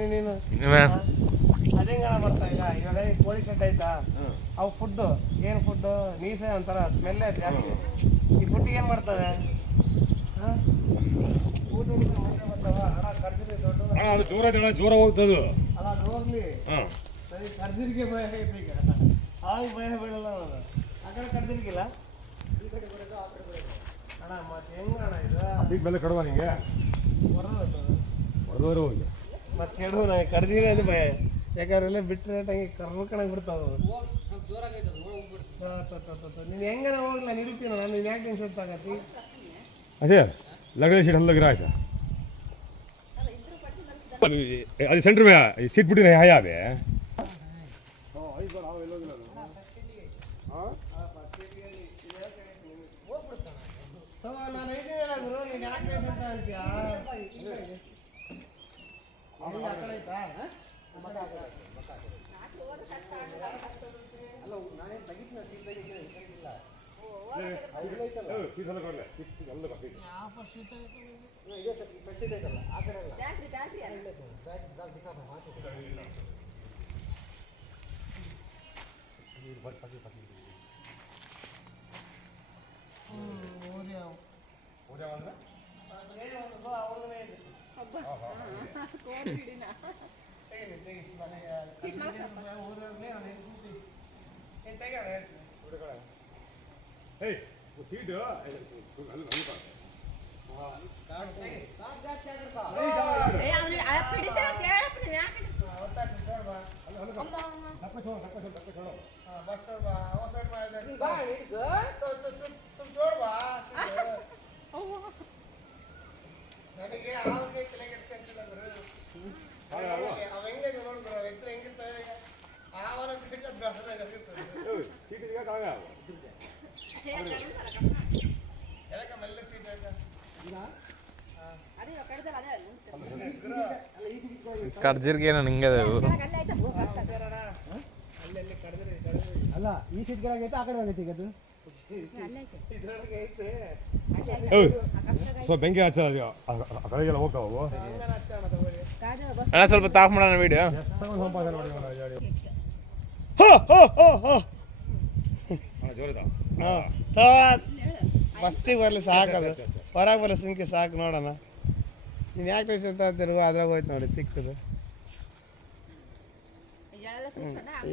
ನೀನು ಅದೇಂಗಣ ಬರ್ತಾ ಇಲ್ಲ ಇವಾಗ ಕೋಳಿ ಸೆಟ್ ಆಯ್ತಾ ಅವು ಫುಡ್ಡು ಏನು ಫುಡ್ಡು ನೀಸೆ ಒಂಥರ ಸ್ಮೆಲ್ ಐತೆ ಜಾಸ್ತಿ ಈ ಫುಡ್ಡಿಗೆ ಏನು ಮಾಡ್ತವೆ ಜೋರ ಹೋಗ್ತದೆ ಅಲ್ಲ ಅದು ಹೋಗ್ಲಿ ಸರಿ ಕರ್ದಿರ್ಗೆ ಭಯ ಐತೆ ಈಗ ಆಗ ಭಯ ಬೀಳಲ್ಲ ಅವನು ಆ ಕಡೆ ಕರ್ದಿರ್ಗಿಲ್ಲ ಈ ಕಡೆ ಬರೋದು ಆ ಕಡೆ ಬರೋದು ಅಣ್ಣ ಮತ್ತೆ ಹೆಂಗಣ್ಣ ಇದು ಹಸಿಗೆ ಬೆಲೆ ಕಡುವ ನಿಂಗೆ ಹೊಡೆದವರು ಹೋಗಿ ಮತ್ತೆ ಕೆಡು ನನಗೆ ಕಡ್ದಿಲ್ಲ ಅಂದ್ರೆ ಭಯ ಯಾಕಂದ್ರೆ ಬಿಟ್ಟರೆ ಹಂಗೆ ಕರ್ಕಣಕ್ಕೆ ಬಿಡ್ತಾವ ನೀನು ಹೆಂಗಾರ ಹೋಗ್ಲಿಲ್ಲ ನಿಲ್ತೀನ ನಾನು ನೀನು ಯಾಕೆ ಟೆನ್ಷನ್ ತಗತ್ತಿ ಅದೇ लगड़े सीट हम लग रहा है सर अरे सेंटर में सीट फुटी नहीं है यहाँ पे ನಾನು ಇದ್ದೀನಲ್ಲ ಗುರು ನೀನು ಯಾಕೆ ಟೆನ್ಷನ್ ತಗಂತೀಯಾ ಆ ಕಡೆ ಆಯ್ತಾ ಅಲ್ಲ ನಾನೇನು ತೆಗಿತೀನಿ ಸೀಟ್ ತೆಗಿತಿಲ್ಲ सीट हल्ला कर ले सीट हल्ला कर ಯಾವ ಫಸ್ಟ್ ಸೀಟ್ ಇದೆ ಫಸ್ಟ್ ಸೀಟ್ ಐತಲ್ಲ ಆ ಕಡೆ ಅಲ್ಲ ಬ್ಯಾಟ್ರಿ ಇಲ್ಲ ಬ್ಯಾಟ್ರಿ ದಾಲ್ ದಿಖಾ ಮಾಚೆ ಇದು ಬಟ್ ಪಟ್ಟಿ ಓರ್ಯಾ ಅಂದ್ರೆ ಅದೇ ಒಂದು ಬಾ ಅವಳನೇ ಇದೆ ಅಬ್ಬಾ ಕೋನ್ ಹಿಡಿನ ತೆಗಿ ಮನೆ ಸೀಟ್ ಮಾಸಪ್ಪ ಓರ್ಯಾನೇ ಅವನೇ ಏ ತೆಗಿ ಹುಡುಗರ हे वो सीट हल्ला हल्ला ಕರ್ಜಿರ್ಗೇನ ನಿಂಗೆ ಅಲ್ಲ ಈ ಸೀಟ್ಗಳಾಗೈತೆ ಆ ಕಡೆ ಆಗೈತೆ ಈಗ ಅದು ಸೊ ಬೆಂಕಿ ಹಚ್ಚ ಆ ಕಡೆಗೆಲ್ಲ ಹೋಗ್ತಾವು ಅಣ್ಣ ಸ್ವಲ್ಪ ತಾಫ್ ಮಾಡೋಣ ವಿಡಿಯೋ ಸಂಪಾದನೆ ಮಾಡಿ ಫಸ್ಟಿಗೆ ಬರಲಿ ಸಾಕದು ಹೊರಗೆ ಬರಲಿ ಸುಮ್ಕೆ ಸಾಕು ನೋಡೋಣ ನೀನು ಯಾಕೆ ಟೆನ್ಷನ್ ತರ್ತಿರು ಅದ್ರಾಗ ಹೋಯ್ತು ನೋಡಿ ತಿಕ್ಕದು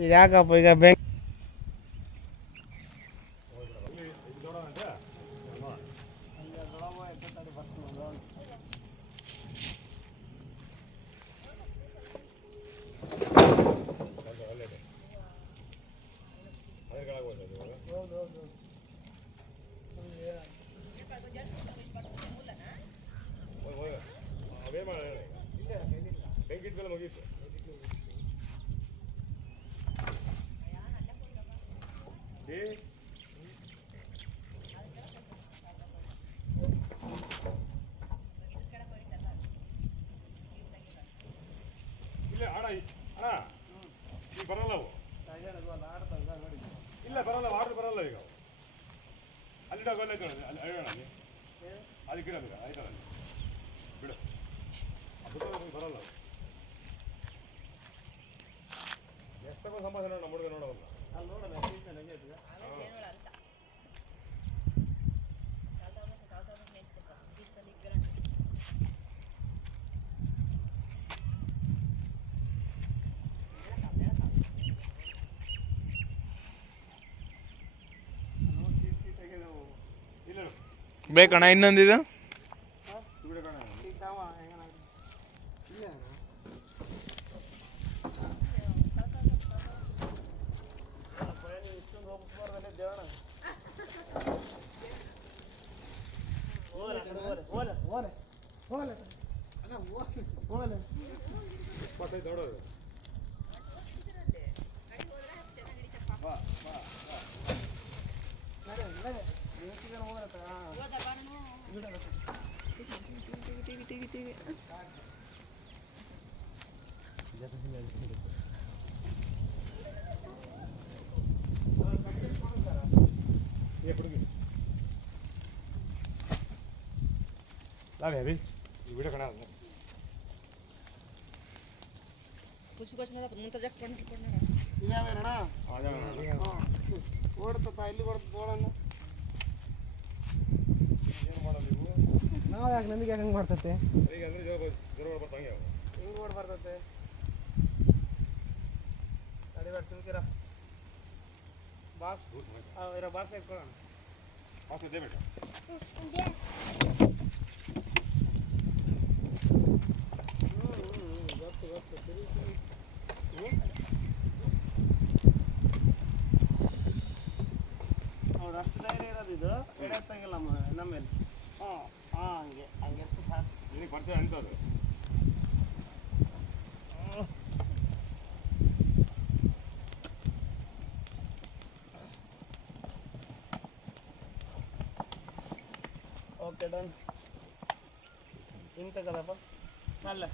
ಯಾಕಪ್ಪ ಈಗ ಬೆಂಕಿ ಬೆಂಕಿ ಇದ್ಮೇಲೆ ಮುಗೀತು ಇಲ್ಲ ಅಣ್ಣ ಅಣ್ಣ ಈಗ ಬರಲ್ಲ ಅವು ಇಲ್ಲ ಬರಲ್ಲ ವಾಟರ್ ಬರಲ್ಲ ಈಗ ಅಲ್ಲಿ ಅಲ್ಲ ಅಲ್ಲಿ ಅಯ್ಯೋಣ ಅಲ್ಲಿ ಅದಕ್ಕೆ ಆಯ್ತಲ್ಲ ಬಿಡು ಬರಲ್ಲ ಎಷ್ಟೊಂದು ಸಮಾಧಾನ ನಮ್ಮ ಹುಡುಗ ನೋಡೋಲ್ಲ ಅಲ್ಲಿ ನೋಡೋಣ ಬೇಕಣ್ಣ ಇನ್ನೊಂದಿದು Dale, David. Y voy a ganar. ಇದಾವೇನಣ್ಣ ಅದೇ ಓಡ್ತಪ್ಪ ಇಲ್ಲಿ ಓಡ್ತದ ಓಡನ್ನು ಏನು ಮಾಡಲ್ಲ ನೀವು ನಾವು ಯಾಕೆ ನಮಗೆ ಯಾಕೆ ಹಂಗೆ ಮಾಡ್ತತೆ ಈಗ ಅಂದರೆ ಜ್ವರ ಬರ್ತಾಂಗೆ ಅವು ಹಿಂಗೆ ಓಡ್ ಬರ್ತತೆ ಅಡಿಬೇಡ ಸುಮ್ಕಿರ ಬಾಕ್ಸ್ ಇರೋ ಬಾಕ್ಸ್ ಇಟ್ಕೊಳ್ಳೋಣ ಹಾಸ್ಟೆಲ್ ದೇಬೇಕು ಗೊತ್ತು ಹೌದು ಅಷ್ಟು ಧೈರ್ಯ ಇರೋದು ಇದು ಎಡೆತ್ತಾಗಿಲ್ಲ ನಮ್ಮೇಲೆ ಹಂಗೆ ಹಂಗೆ ಸಾಕು ನಿನಗೆ ಪರಿಚಯ ಅನ್ಸೋದು ಓಕೆ ಡನ್ ಹಿಂಗೆ ತಗದಪ್ಪ ಸಾಲ